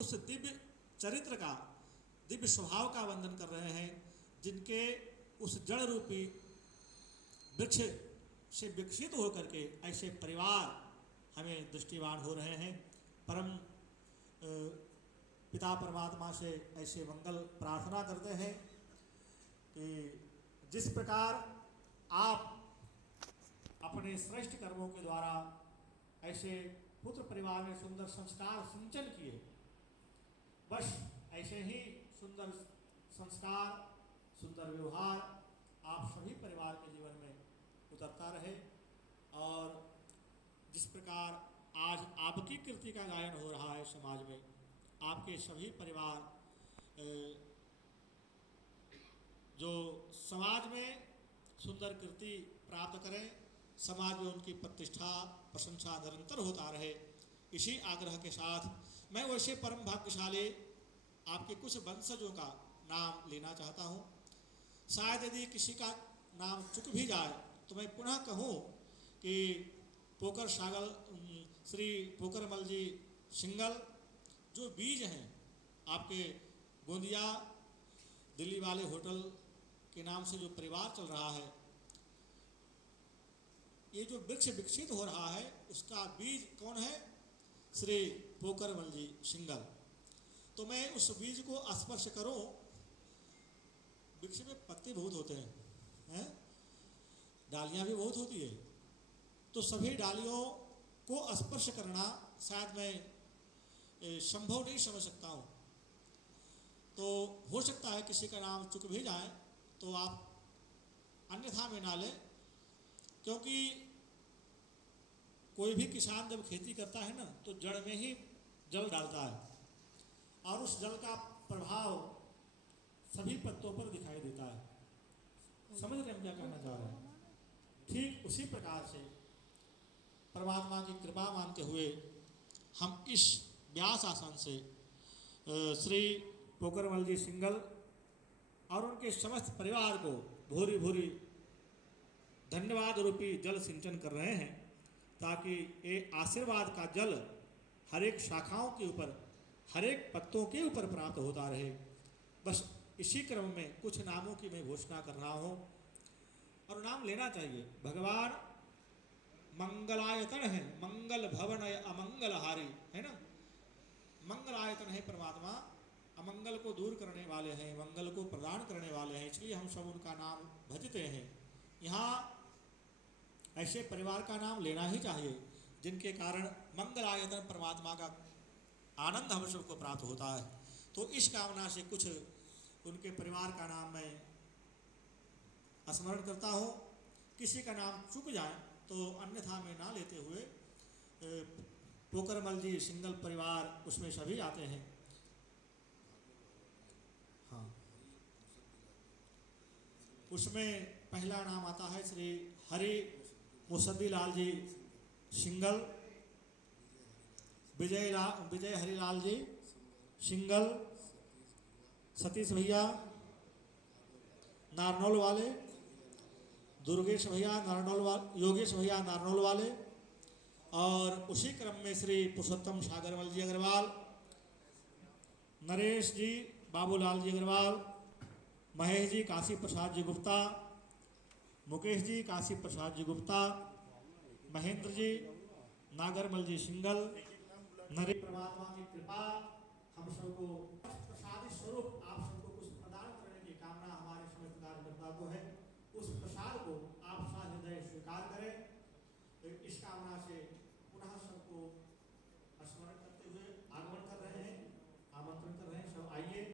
उस दिव्य चरित्र का, दिव्य स्वभाव का वंदन कर रहे हैं, जिनके उस जड़ रूपी वृक्ष से विकसित होकर के ऐसे परिवार हमें दृष्टिवान हो रहे हैं। परम पिता परमात्मा से ऐसे मंगल प्रार्थना करते हैं कि जिस प्रकार आप अपने श्रेष्ठ कर्मों के द्वारा ऐसे पुत्र परिवार में सुंदर संस्कार सिंचन किए, बस ऐसे ही सुंदर संस्कार, सुंदर व्यवहार आप सभी परिवार के जीवन में उतरता रहे। और जिस प्रकार आज आपकी कृति का गायन हो रहा है समाज में, आपके सभी परिवार जो समाज में सुंदर कृति प्राप्त करें, समाज में उनकी प्रतिष्ठा प्रशंसा निरंतर होता रहे, इसी आग्रह के साथ मैं वैसे परम भाग्यशाली आपके कुछ वंशजों का नाम लेना चाहता हूँ। शायद यदि किसी का नाम चुक भी जाए तो मैं पुनः कहूँ कि पोकर सागल श्री पोकरमल जी सिंगल जो बीज हैं, आपके गोंदिया दिल्ली वाले होटल के नाम से जो परिवार चल रहा है, ये जो वृक्ष विकसित हो रहा है उसका बीज कौन है? श्री पोकरमल जी सिंगल। तो मैं उस बीज को स्पर्श करूं, वृक्ष में पत्ते बहुत होते हैं, डालियां भी बहुत होती है, तो सभी डालियों को स्पर्श करना शायद मैं संभव नहीं समझ सकता हूं। तो हो सकता है किसी का नाम चुक भी जाए तो आप अन्यथा में ना लें, क्योंकि कोई भी किसान जब खेती करता है ना तो जड़ में ही जल डालता है और उस जल का प्रभाव सभी पत्तों पर दिखाई देता है। समझ रहे हम क्या कहना चाह रहे हैं? ठीक उसी प्रकार से परमात्मा की कृपा मानते हुए हम इस व्यास आसन से श्री पोकरमल जी सिंगल और उनके समस्त परिवार को भूरी भूरी धन्यवाद रूपी जल सिंचन कर रहे हैं, ताकि ये आशीर्वाद का जल हर एक शाखाओं के ऊपर, हर एक पत्तों के ऊपर प्राप्त होता रहे। बस इसी क्रम में कुछ नामों की मैं घोषणा कर रहा हूँ और नाम लेना चाहिए। भगवान मंगलायतन है, मंगल भवन अमंगलहारी है ना। मंगलायतन है परमात्मा, अमंगल को दूर करने वाले हैं, मंगल को प्रदान करने वाले हैं, इसलिए हम सब उनका नाम भजते हैं। यहाँ ऐसे परिवार का नाम लेना ही चाहिए जिनके कारण मंगलायतन परमात्मा का आनंद हम सबको प्राप्त होता है। तो इस कामना से कुछ उनके परिवार का नाम मैं स्मरण करता हूँ। किसी का नाम चुक जाए तो अन्यथा में ना लेते हुए पोकरमल जी सिंगल परिवार उसमें सभी आते हैं। हाँ, उसमें पहला नाम आता है श्री हरि मुसद्दी लाल जी सिंगल, विजय हरिलाल जी सिंगल, सतीश भैया नारनौल वाले, दुर्गेश भैया नारनौल वाले, योगेश भैया नारनौल वाले, और उसी क्रम में श्री पुरुषोत्तम सागरमल जी अग्रवाल, नरेश जी बाबूलाल जी अग्रवाल, महेश जी काशी प्रसाद जी गुप्ता, मुकेश जी काशी प्रसाद जी गुप्ता, महेंद्र जी नागरमल जी सिंगल। नरेश परमात्मा की कृपा हम सबको प्रसादी स्वरूप आप